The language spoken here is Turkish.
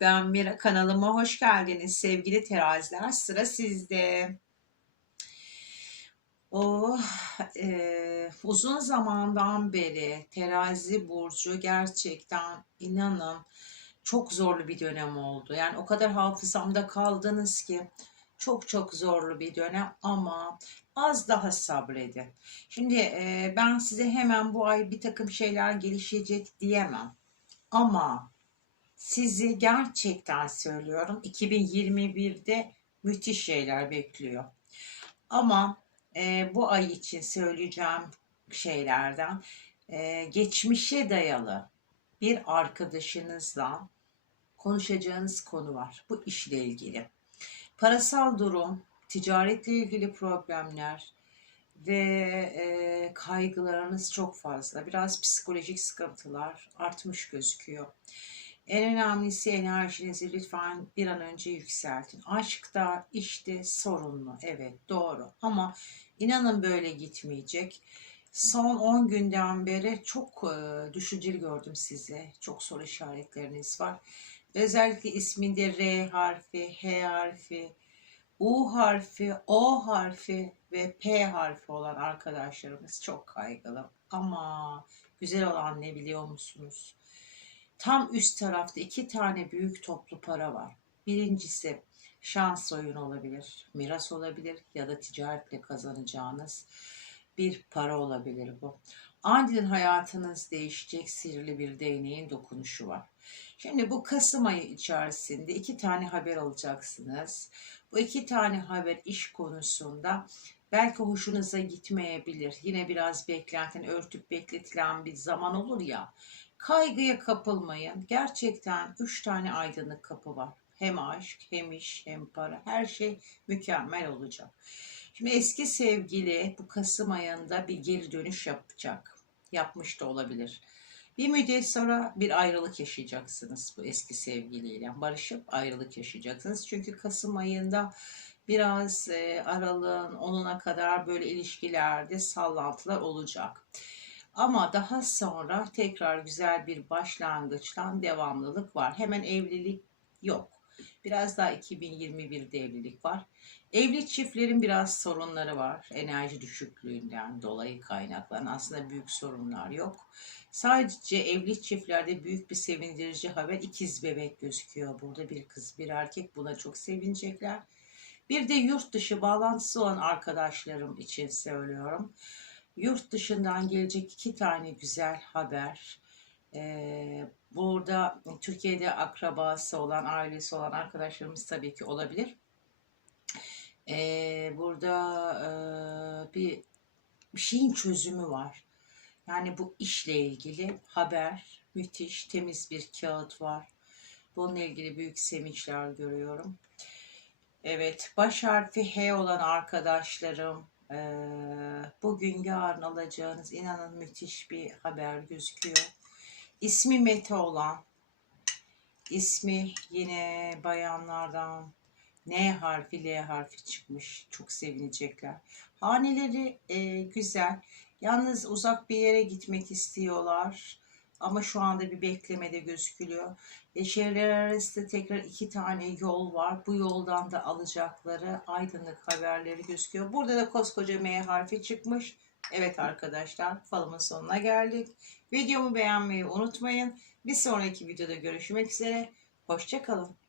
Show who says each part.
Speaker 1: Ben Mira. Kanalıma hoş geldiniz sevgili teraziler. Sıra sizde. Oh, eee, uzun zamandan beri terazi burcu gerçekten inanın çok zorlu bir dönem oldu. Yani o kadar hafızamda kaldınız ki çok çok zorlu bir dönem ama az daha sabredin. Şimdi eee, ben size hemen bu ay bir takım şeyler gelişecek diyemem. Ama sizi gerçekten söylüyorum 2021'de müthiş şeyler bekliyor. Ama e, bu ay için söyleyeceğim şeylerden e, geçmişe dayalı bir arkadaşınızla konuşacağınız konu var. Bu işle ilgili. Parasal durum, ticaretle ilgili problemler ve e, kaygılarınız çok fazla. Biraz psikolojik sıkıntılar artmış gözüküyor. En önemlisi enerjinizi lütfen bir an önce yükseltin. Aşkta, işte sorunlu. Evet doğru ama inanın böyle gitmeyecek. Son 10 günden beri çok e, düşünceli gördüm sizi. Çok soru işaretleriniz var. Özellikle isminde R harfi, H harfi, U harfi, O harfi ve P harfi olan arkadaşlarımız çok kaygılı. Ama güzel olan ne biliyor musunuz? Tam üst tarafta iki tane büyük toplu para var. Birincisi şans oyunu olabilir, miras olabilir ya da ticaretle kazanacağınız bir para olabilir bu. Aniden hayatınız değişecek sihirli bir değneğin dokunuşu var. Şimdi bu Kasım ayı içerisinde iki tane haber alacaksınız. Bu iki tane haber iş konusunda belki hoşunuza gitmeyebilir. Yine biraz beklenten, örtüp bekletilen bir zaman olur ya. Kaygıya kapılmayın. Gerçekten üç tane aydınlık kapı var. Hem aşk, hem iş, hem para. Her şey mükemmel olacak. Şimdi eski sevgili bu Kasım ayında bir geri dönüş yapacak. Yapmış da olabilir. Bir müddet sonra bir ayrılık yaşayacaksınız bu eski sevgiliyle. Barışıp ayrılık yaşayacaksınız. Çünkü Kasım ayında biraz e, aralığın onuna kadar böyle ilişkilerde sallantılar olacak. Ama daha sonra tekrar güzel bir başlangıçtan devamlılık var. Hemen evlilik yok. Biraz daha 2021'de evlilik var. Evli çiftlerin biraz sorunları var. Enerji düşüklüğünden dolayı kaynaklanan aslında büyük sorunlar yok. Sadece evli çiftlerde büyük bir sevindirici haber ikiz bebek gözüküyor. Burada bir kız bir erkek buna çok sevinecekler. Bir de yurt dışı bağlantısı olan arkadaşlarım için söylüyorum. Yurt dışından gelecek iki tane güzel haber. Ee, burada Türkiye'de akrabası olan, ailesi olan arkadaşlarımız tabii ki olabilir. Ee, burada e, bir, bir şeyin çözümü var. Yani bu işle ilgili haber, müthiş, temiz bir kağıt var. Bununla ilgili büyük sevinçler görüyorum. Evet, baş harfi H olan arkadaşlarım, bugün yarın alacağınız inanın müthiş bir haber gözüküyor. İsmi Mete olan, ismi yine bayanlardan N harfi L harfi çıkmış. Çok sevinecekler. Haneleri güzel. Yalnız uzak bir yere gitmek istiyorlar. Ama şu anda bir beklemede gözükülüyor. E, şehirler arasında tekrar iki tane yol var. Bu yoldan da alacakları aydınlık haberleri gözüküyor. Burada da koskoca M harfi çıkmış. Evet arkadaşlar falımın sonuna geldik. Videomu beğenmeyi unutmayın. Bir sonraki videoda görüşmek üzere. Hoşçakalın.